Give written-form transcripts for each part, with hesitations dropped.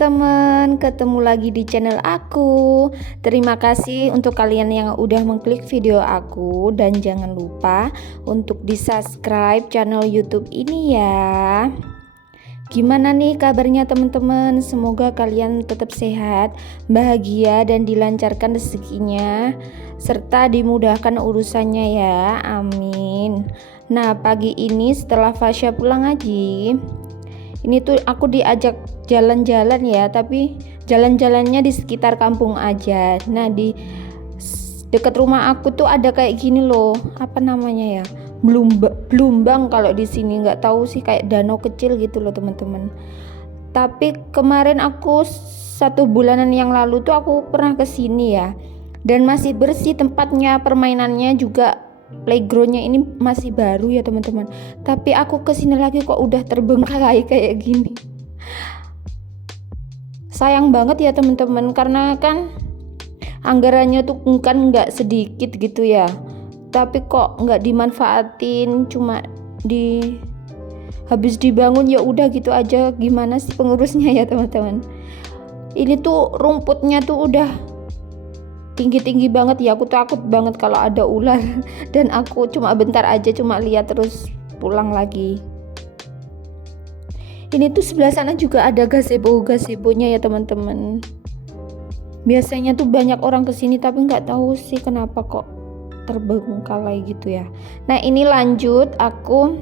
teman-teman, ketemu lagi di channel aku. Terima kasih untuk kalian yang udah mengklik video aku, dan jangan lupa untuk di-subscribe channel YouTube ini ya. Gimana nih kabarnya teman-teman? Semoga kalian tetap sehat, bahagia, dan dilancarkan rezekinya serta dimudahkan urusannya ya. Amin. Nah, pagi ini setelah Fasya pulang ngaji, ini tuh aku diajak jalan-jalan ya, tapi jalan-jalannya di sekitar kampung aja. Nah, di dekat rumah aku tuh ada kayak gini loh, apa namanya ya, Blumbang kalau di sini, nggak tahu sih, kayak danau kecil gitu loh teman-teman. Tapi kemarin aku 1 bulanan yang lalu tuh aku pernah ke sini ya, dan masih bersih tempatnya, permainannya juga, playgroundnya ini masih baru ya teman-teman. Tapi aku kesini lagi kok udah terbengkalai kayak gini. Sayang banget ya teman-teman, karena kan anggarannya tuh kan nggak sedikit gitu ya, tapi kok nggak dimanfaatin, cuma habis dibangun ya udah gitu aja. Gimana sih pengurusnya ya teman-teman? Ini tuh rumputnya tuh udah tinggi-tinggi banget ya, aku takut banget kalau ada ular dan aku cuma bentar aja, cuma lihat terus pulang lagi. Ini tuh sebelah sana juga ada gazebo-gazebonya ya teman-teman. Biasanya tuh banyak orang kesini, tapi nggak tahu sih kenapa kok terbengkalai gitu ya. Nah, ini lanjut aku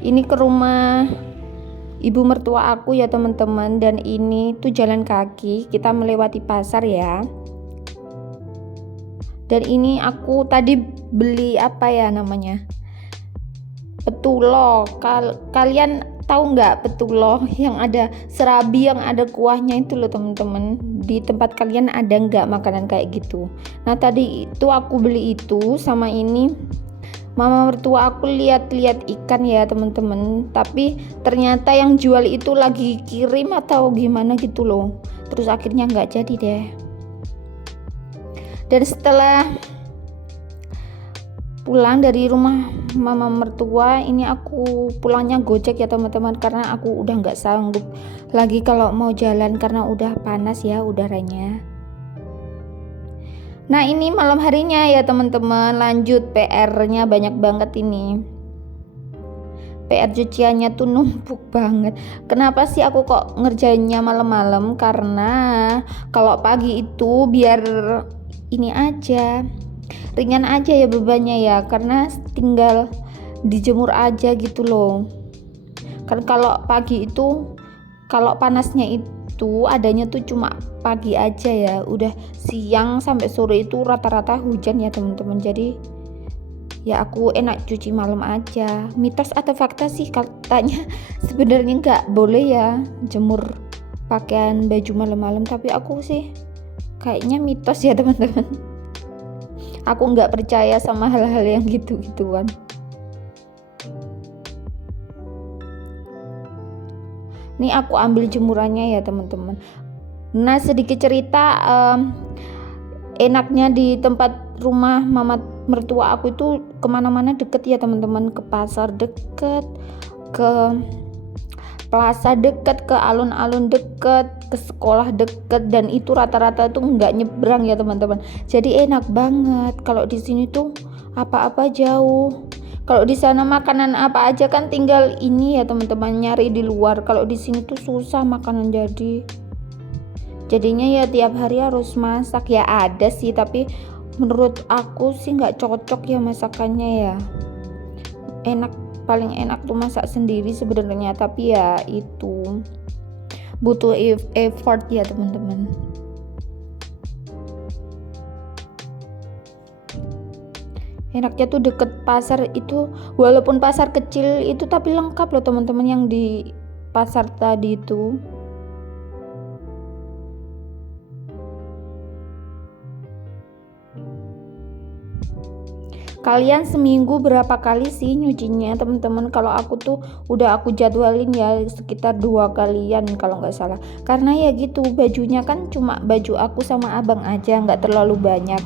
ini ke rumah ibu mertua aku ya teman-teman, dan ini tuh jalan kaki, kita melewati pasar ya. Dan ini aku tadi beli apa ya namanya, petulo. Kalian tahu nggak petulo yang ada serabi, yang ada kuahnya itu loh teman-teman? Di tempat kalian ada nggak makanan kayak gitu? Nah, tadi itu aku beli itu, sama ini mama mertua aku lihat-lihat ikan ya teman-teman, tapi ternyata yang jual itu lagi kirim atau gimana gitu loh, terus akhirnya nggak jadi deh. Dan setelah pulang dari rumah mama mertua ini, aku pulangnya gojek ya teman-teman, karena aku udah nggak sanggup lagi kalau mau jalan karena udah panas ya udaranya. Nah, ini malam harinya ya teman-teman, lanjut PR-nya banyak banget ini. PR cuciannya tuh numpuk banget. Kenapa sih aku kok ngerjainnya malam-malam? Karena kalau pagi itu biar ini aja, ringan aja ya bebannya ya, karena tinggal dijemur aja gitu loh. Kan kalau pagi itu, kalau panasnya itu adanya tuh cuma pagi aja ya, udah siang sampai sore itu rata-rata hujan ya teman-teman. Jadi ya aku enak cuci malam aja. Mitos atau fakta sih, katanya sebenarnya nggak boleh ya jemur pakaian baju malam-malam, tapi aku sih kayaknya mitos ya teman-teman. Aku nggak percaya sama hal-hal yang gitu-gituan. Nih aku ambil jemurannya ya teman-teman. Nah, sedikit cerita, enaknya di tempat rumah mama mertua aku itu kemana-mana deket ya teman-teman, ke pasar deket, ke plaza deket, ke alun-alun deket, ke sekolah deket, dan itu rata-rata tuh nggak nyebrang ya teman-teman. Jadi enak banget. Kalau di sini tuh apa-apa jauh. Kalau di sana makanan apa aja kan tinggal ini ya teman-teman, nyari di luar. Kalau di sini tuh susah makanan jadinya ya tiap hari harus masak ya. Ada sih, tapi menurut aku sih nggak cocok ya masakannya ya. Paling enak tuh masak sendiri sebenarnya, tapi ya itu butuh effort ya teman-teman. Enaknya tuh deket pasar itu, walaupun pasar kecil itu tapi lengkap loh teman-teman yang di pasar tadi itu. Kalian seminggu berapa kali sih nyucinya teman-teman? Kalau aku tuh udah aku jadwalin ya sekitar 2 kalian kalau nggak salah, karena ya gitu, bajunya kan cuma baju aku sama abang aja, nggak terlalu banyak.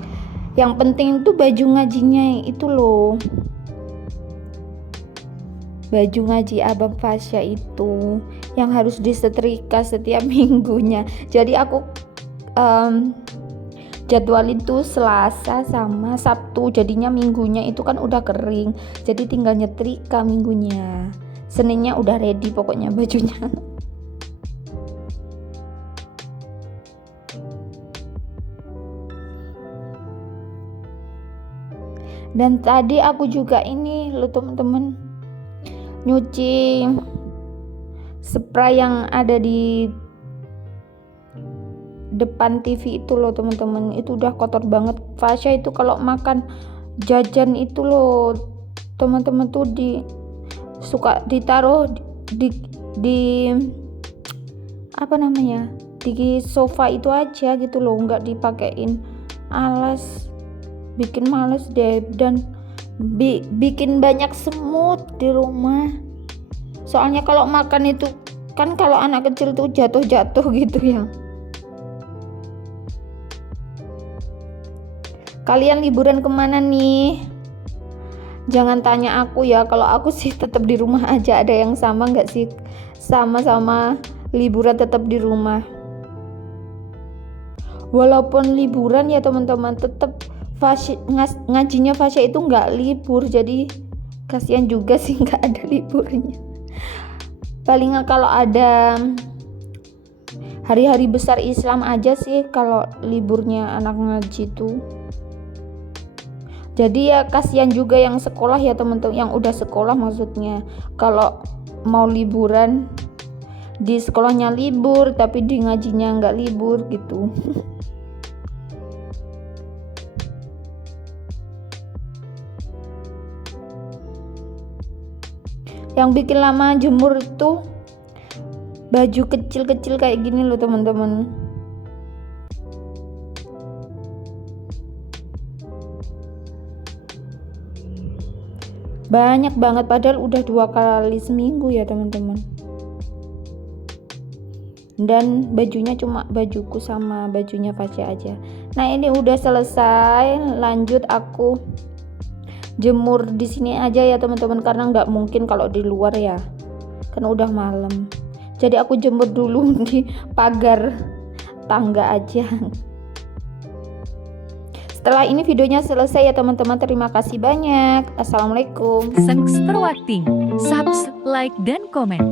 Yang penting tuh baju ngajinya itu loh, baju ngaji abang Fasya itu yang harus disetrika setiap minggunya. Jadi aku jadwal itu Selasa sama Sabtu, jadinya minggunya itu kan udah kering, jadi tinggal nyetrika minggunya. Seninnya udah ready pokoknya bajunya. Dan tadi aku juga ini loh teman-teman, nyuci spray yang ada di depan TV itu loh teman-teman, itu udah kotor banget. Fasya itu kalau makan jajan itu loh teman-teman tuh suka ditaruh di apa namanya, di sofa itu aja gitu loh, nggak dipakein alas. Bikin males deh, dan bikin banyak semut di rumah. Soalnya kalau makan itu kan, kalau anak kecil tuh jatuh-jatuh gitu ya. Kalian liburan kemana nih? Jangan tanya aku ya, kalau aku sih tetap di rumah aja. Ada yang sama nggak sih? Sama-sama liburan tetap di rumah. Walaupun liburan ya teman-teman, tetap ngajinya Fasya itu nggak libur, jadi kasihan juga sih nggak ada liburnya. Paling kalau ada hari-hari besar Islam aja sih kalau liburnya anak ngaji tuh. Jadi ya kasihan juga yang sekolah ya teman-teman, yang udah sekolah maksudnya, kalau mau liburan di sekolahnya libur tapi di ngajinya nggak libur gitu. Yang bikin lama jemur itu baju kecil-kecil kayak gini loh teman-teman. Banyak banget, padahal udah 2 kali seminggu ya teman-teman. Dan bajunya cuma bajuku sama bajunya Fasya aja. Nah ini udah selesai, lanjut aku jemur di sini aja ya teman-teman, karena nggak mungkin kalau di luar ya, kan udah malam. Jadi aku jemur dulu di pagar tangga aja. Setelah ini videonya selesai ya teman-teman. Terima kasih banyak. Assalamualaikum. Thanks for watching. Subscribe, like, dan komen.